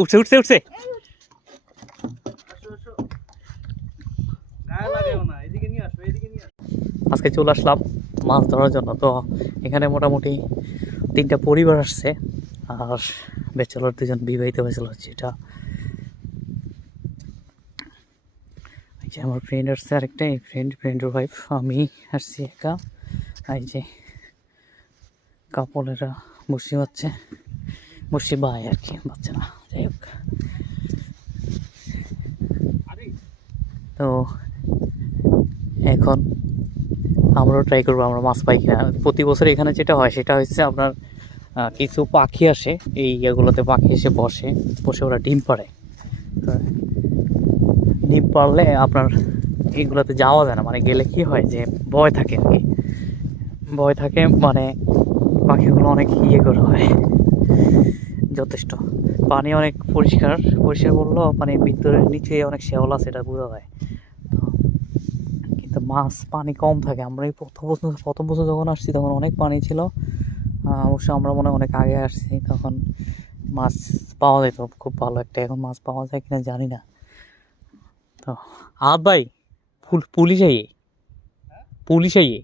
উঠছে উঠছে উঠছে। আজকে চলে আসলাম মাছ ধরার জন্য। তো এখানে মোটামুটি 3টা পরিবার আসছে, আর ব্যাচেলর 2জন বিবাহিত হয়েছিল হচ্ছে এটা। এই যে আমার ফ্রেন্ড আসছে আরেকটা, এই ফ্রেন্ডের ওয়াইফ, আমি আসছি একা। এই যে কাপড়েরা বসে হচ্ছে, বসে বাই আর কি, বাচ্চারা। যাই হোক, তো এখন আমরাও ট্রাই করবো আমরা মাছ পাই কিনা। প্রতি বছর এখানে যেটা হয় সেটা হচ্ছে আপনার কিছু পাখি আসে, এই ইয়েগুলোতে পাখি এসে বসে বসে ওরা ডিম পাড়ে। তো ডিম পাড়লে আপনার এইগুলোতে যাওয়া যায় না, মানে গেলে কি হয় যে ভয় থাকে আর কি, ভয় থাকে, মানে পাখিগুলো অনেক ইয়ে করে হয় যথেষ্ট। পানি অনেক পরিষ্কার পরিষ্কার করলেও মানে ভিতরে নিচে অনেক শ্যাওলা আছে, এটা বোঝা যায়। কিন্তু মাছ পানি কম থাকে। আমরা এই প্রথম বছর যখন আসছি তখন অনেক পানি ছিল। অবশ্য আমরা মনে হয় অনেক আগে আসছি, তখন মাছ পাওয়া যেত খুব ভালো একটা। এখন মাছ পাওয়া যায় কিনা জানি না। তো ভাই, পুলিশ আইয়ে পুলিশ আইয়ে